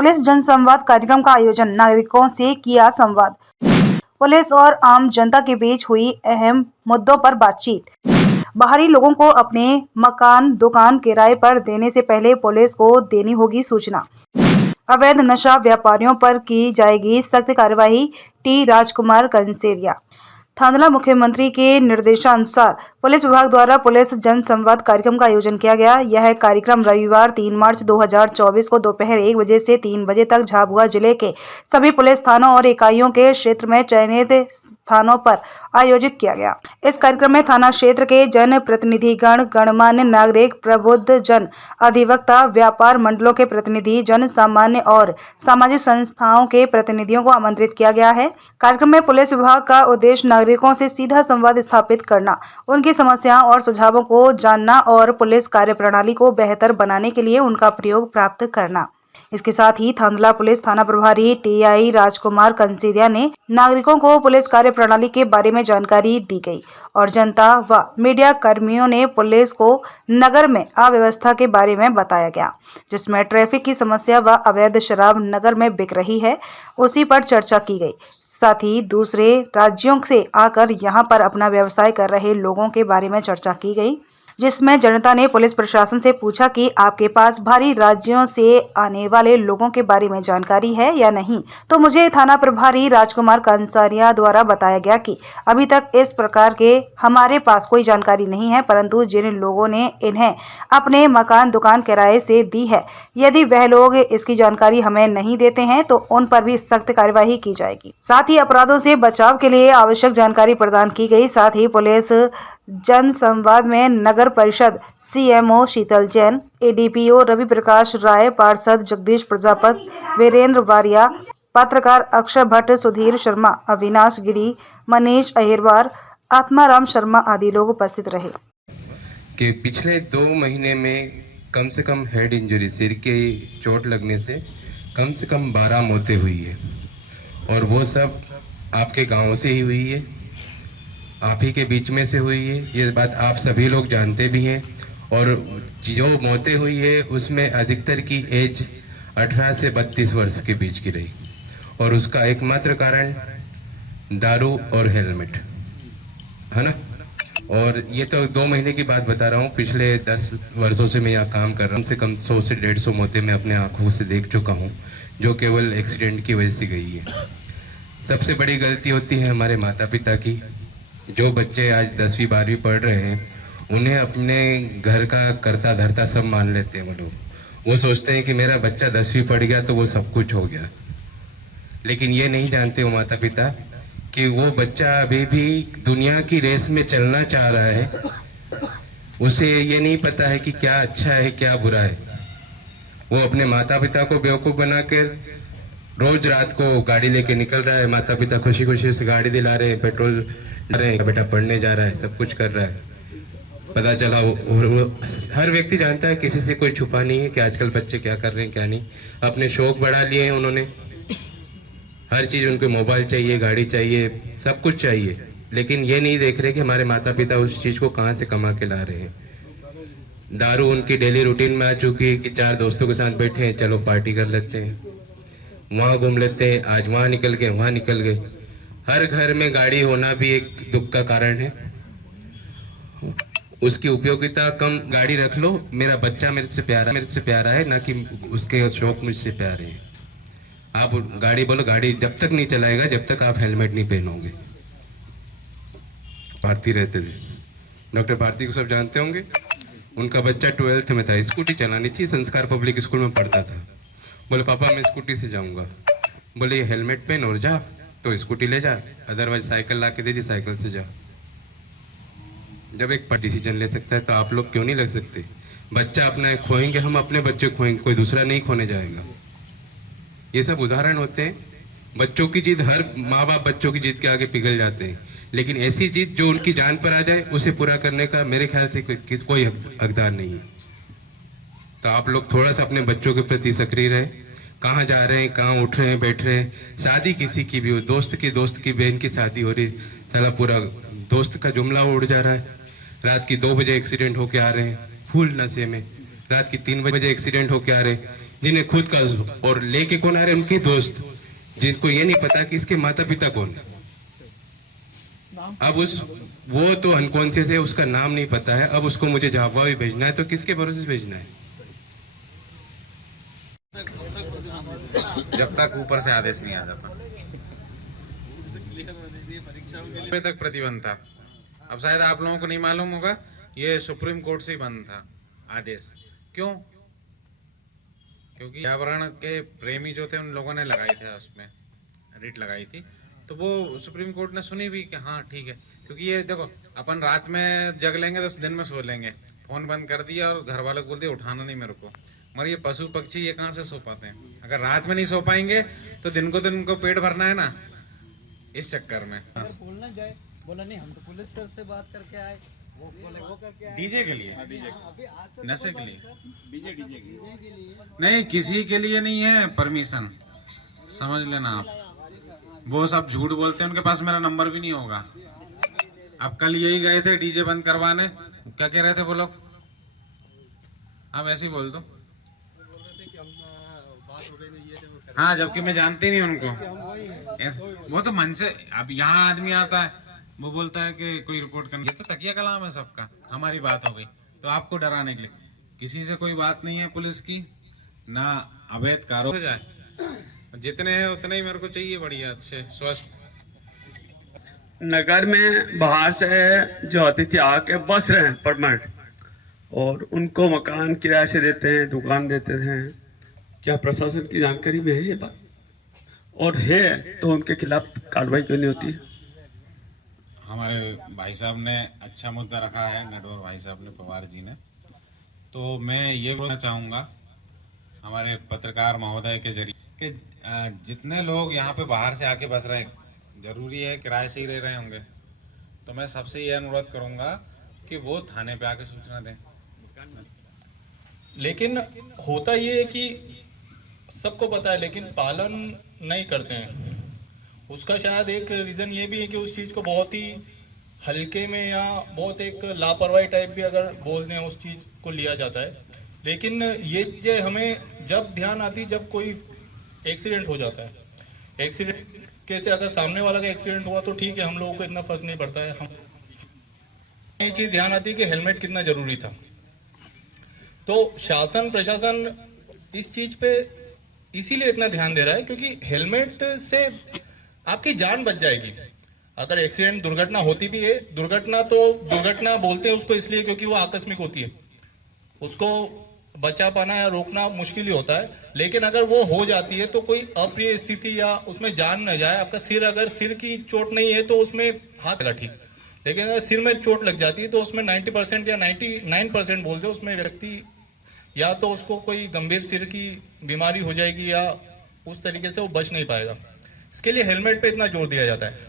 Police जनसंवाद कार्यक्रम का आयोजन, नागरिकों से किया संवाद। पुलिस और आम जनता के बीच हुई अहम मुद्दों पर बातचीत। बाहरी लोगों को अपने मकान, दुकान किराए पर देने से पहले पुलिस को देनी होगी सूचना। अवैध नशा व्यापारियों पर की जाएगी सख्त कार्रवाई, टी राजकुमार कंसेरिया। थांदला मुख्यमंत्री के निर्देशानुसार पुलिस विभाग द्वारा पुलिस जनसंवाद कार्यक्रम का आयोजन किया गया। यह कार्यक्रम रविवार 3 मार्च 2024 को दोपहर 1 बजे से 3 बजे तक झाबुआ जिले के सभी पुलिस थानों और इकाइयों के क्षेत्र में चयनित स्थानों पर आयोजित किया गया। इस कार्यक्रम में थाना क्षेत्र के जन प्रतिनिधिगण, गणमान्य नागरिक, प्रबुद्ध जन, अधिवक्ता, व्यापार मंडलों के प्रतिनिधि, जन सामान्य और सामाजिक संस्थाओं के प्रतिनिधियों को आमंत्रित किया गया है। कार्यक्रम में पुलिस विभाग का उद्देश्य नागरिकों से सीधा संवाद स्थापित करना, उनकी समस्याओं और सुझावों को जानना और पुलिस कार्यप्रणाली को बेहतर बनाने के लिए उनका प्रयोग प्राप्त करना। इसके साथ ही थांदला पुलिस थाना प्रभारी टीआई राजकुमार कंसेरिया ने नागरिकों को पुलिस कार्यप्रणाली के बारे में जानकारी दी गई और जनता व मीडिया कर्मियों ने पुलिस को नगर में अव्यवस्था के बारे में बताया गया, जिसमें ट्रैफिक की समस्या व अवैध शराब नगर में बिक रही है, उसी पर चर्चा की गई। साथ ही दूसरे राज्यों से आकर यहां पर अपना व्यवसाय कर रहे लोगों के बारे में चर्चा की गई, जिसमें जनता ने पुलिस प्रशासन से पूछा कि आपके पास बाहरी राज्यों से आने वाले लोगों के बारे में जानकारी है या नहीं। तो मुझे थाना प्रभारी राजकुमार कंसारिया द्वारा बताया गया कि अभी तक इस प्रकार के हमारे पास कोई जानकारी नहीं है, परंतु जिन लोगों ने इन्हें अपने मकान, दुकान किराए से दी है, यदि वह लोग इसकी जानकारी हमें नहीं देते हैं तो उन पर भी सख्त कार्यवाही की जाएगी। साथ ही अपराधों से बचाव के लिए आवश्यक जानकारी प्रदान की गई। साथ ही पुलिस जन संवाद में नगर परिषद सीएमओ शीतल जैन, एडीपीओ रवि प्रकाश राय, पार्षद जगदीश प्रजापत, वीरेंद्र वारिया, पत्रकार अक्षय भट्ट, सुधीर शर्मा, अविनाश गिरी, मनीष अहिरवार, आत्माराम शर्मा आदि लोग उपस्थित रहे। कि पिछले 2 महीने में कम से कम हेड इंजरी, सिर के चोट लगने से कम 12 मौतें हुई है और वो सब आपके गांव से ही हुई है, आप ही के बीच में से हुई है। ये बात आप सभी लोग जानते भी हैं और जो मौतें हुई है उसमें अधिकतर की एज 18 से 32 वर्ष के बीच की रही और उसका एकमात्र कारण दारू और हेलमेट है ना। और ये तो 2 महीने की बात बता रहा हूँ, पिछले 10 वर्षों से मैं यहाँ काम कर रहा हूँ। कम से कम 100 से 150 मौतें मैं अपने आँखों से देख चुका हूँ, जो केवल एक्सीडेंट की वजह से गई है। सबसे बड़ी गलती होती है हमारे माता पिता की। जो बच्चे आज 10वीं 12वीं पढ़ रहे हैं, उन्हें अपने घर का करता धरता सब मान लेते हैं। वो लोग वो सोचते हैं कि मेरा बच्चा 10वीं पढ़ गया तो वो सब कुछ हो गया, लेकिन ये नहीं जानते वो माता पिता कि वो बच्चा अभी भी दुनिया की रेस में चलना चाह रहा है। उसे ये नहीं पता है कि क्या अच्छा है क्या बुरा है। वो अपने माता पिता को बेवकूफ़ बनाकर रोज रात को गाड़ी लेके निकल रहा है। माता पिता खुशी खुशी से गाड़ी दिला रहे हैं, पेट्रोल रहे हैं, बेटा पढ़ने जा रहा है, सब कुछ कर रहा है। पता चला वो हर व्यक्ति जानता है, किसी से कोई छुपा नहीं है कि आजकल बच्चे क्या कर रहे हैं क्या नहीं। अपने शौक बढ़ा लिए हैं उन्होंने, हर चीज़ उनको मोबाइल चाहिए, गाड़ी चाहिए, सब कुछ चाहिए, लेकिन ये नहीं देख रहे कि हमारे माता पिता उस चीज़ को कहाँ से कमा के ला रहे हैं। दारू उनकी डेली रूटीन में आ चुकी है कि 4 दोस्तों के साथ बैठे हैं, चलो पार्टी कर लेते हैं, वहाँ घूम लेते हैं, आज वहाँ निकल गए, वहाँ निकल गए। हर घर में गाड़ी होना भी एक दुख का कारण है। उसकी उपयोगिता कम, गाड़ी रख लो, मेरा बच्चा मेरे से प्यारा है, ना कि उसके शौक मुझसे प्यारे हैं। आप गाड़ी बोलो, गाड़ी जब तक नहीं चलाएगा जब तक आप हेलमेट नहीं पहनोगे। भारती रहते थे, डॉक्टर भारती को सब जानते होंगे। उनका बच्चा 12th में था, स्कूटी चलानी थी, संस्कार पब्लिक स्कूल में पढ़ता था। बोले पापा मैं स्कूटी से जाऊंगा। बोले ये हेलमेट पहन और जा, तो स्कूटी ले जा, अदरवाइज साइकिल ला के दे दी, साइकिल से जा। जब एक पर डिसीजन ले सकता है तो आप लोग क्यों नहीं ले सकते। बच्चा अपना खोएंगे, हम अपने बच्चे खोएंगे, कोई दूसरा नहीं खोने जाएगा। ये सब उदाहरण होते हैं। बच्चों की जिद, हर माँ बाप बच्चों की जिद के आगे पिघल जाते हैं, लेकिन ऐसी जिद जो उनकी जान पर आ जाए उसे पूरा करने का मेरे ख्याल से कोई हकदार नहीं है। तो आप लोग थोड़ा सा अपने बच्चों के प्रति सक्रिय रहे। कहाँ जा रहे हैं, कहाँ उठ रहे हैं, बैठ रहे हैं। शादी किसी की भी हो, दोस्त की बहन की शादी हो रही, साला पूरा दोस्त का जुमला उड़ जा रहा है। रात की 2 बजे एक्सीडेंट होके आ रहे हैं फुल नशे में, रात की 3 बजे एक्सीडेंट होके आ रहे हैं। जिन्हें खुद का और लेके कौन आ रहे उनके दोस्त, जिनको ये नहीं पता कि इसके माता पिता कौन है। अब वो तो अनकॉन्शियस है, उसका नाम नहीं पता है, अब उसको मुझे जवाब भी भेजना है तो किसके भरोसे से भेजना है। जब तक ऊपर से आदेश नहीं आ जाता तक प्रतिबंध था। अब शायद आप लोगों को नहीं मालूम होगा, ये सुप्रीम कोर्ट से ही बंद था आदेश। क्यों? क्योंकि पर्यावरण के प्रेमी जो थे उन लोगों ने लगाई थे, उसमें रिट लगाई थी, तो वो सुप्रीम कोर्ट ने सुनी भी कि हाँ ठीक है। क्योंकि ये देखो, अपन रात में जग लेंगे तो दिन में सो लेंगे, फोन बंद कर दिया और घर वालों को बोल दिया उठाना नहीं मेरे को, मगर ये पशु पक्षी ये कहाँ से सो पाते हैं? अगर रात में नहीं सो पाएंगे तो दिन को तो इनको पेट भरना है ना, इस चक्कर में। अगर बोलना जाए, बोला नहीं हम तो पुलिस सर से बात करके आए, वो बोले वो करके आए। डीजे के लिए, अभी आज से नशे के लिए, डीजे के लिए नहीं किसी के लिए नहीं है परमिशन, समझ लेना आप। वो सब झूठ बोलते हैं, उनके पास मेरा नंबर भी नहीं होगा। अब कल यही गए थे डीजे बंद करवाने, क्या कह रहे थे वो लोग? आप ऐसे ही बोल दो। हाँ, जबकि मैं जानती नहीं उनको। वो तो मन से, अब यहाँ आदमी आता है, वो बोलता है कि कोई रिपोर्ट करनी, ये तो तकिया कलाम है सबका। हमारी बात हो गई तो आपको डराने के लिए, किसी से कोई बात नहीं है पुलिस की, ना अवैध कारोबार हो जाए। जितने हैं उतने ही मेरे को चाहिए, बढ़िया अच्छे स्वस्थ। नगर में बाहर से जो अतिथि आके बस रहे हैं परमानेंट, और उनको मकान किराए से देते हैं, दुकान देते हैं, क्या प्रशासन की जानकारी में है ये बात? और है तो उनके खिलाफ कार्रवाई क्यों नहीं होती है? हमारे भाई साहब ने अच्छा मुद्दा रखा है, नटवर भाई साहब ने, पवार जी ने। तो मैं ये बोलना चाहूँगा हमारे पत्रकार महोदय के जरिए कि जितने लोग यहाँ पे बाहर से आके बस रहे हैं, जरूरी है किराए से ही रह रहे होंगे, तो मैं सबसे ये अनुरोध करूँगा कि वो थाने पे आके सूचना दें। लेकिन होता ये है कि सबको पता है लेकिन पालन नहीं करते हैं। उसका शायद एक रीज़न ये भी है कि उस चीज़ को बहुत ही हल्के में या बहुत एक लापरवाही टाइप भी अगर बोल दें उस चीज़ को लिया जाता है। लेकिन ये जो हमें जब ध्यान आती, जब कोई एक्सीडेंट हो जाता है, एक्सीडेंट कैसे, अगर सामने वाला का एक्सीडेंट हुआ तो ठीक है, हम लोगों को इतना फर्क नहीं पड़ता है, हम ये चीज़ ध्यान आती है कि हेलमेट कितना ज़रूरी था। तो शासन प्रशासन इस चीज़ पे इसीलिए इतना ध्यान दे रहा है क्योंकि हेलमेट से आपकी जान बच जाएगी। अगर एक्सीडेंट दुर्घटना होती भी है, दुर्घटना बोलते हैं उसको इसलिए क्योंकि वो आकस्मिक होती है, उसको बचा पाना या रोकना मुश्किल ही होता है। लेकिन अगर वो हो जाती है तो कोई अप्रिय स्थिति या उसमें जान न जाए, आपका सिर, अगर सिर की चोट नहीं है तो उसमें हाथ लगा ठीक, लेकिन अगर सिर में चोट लग जाती है तो उसमें 90% या 99% बोलते हैं उसमें व्यक्ति या तो उसको कोई गंभीर सिर की बीमारी हो जाएगी या उस तरीके से वो बच नहीं पाएगा। इसके लिए हेलमेट पे इतना जोर दिया जाता है।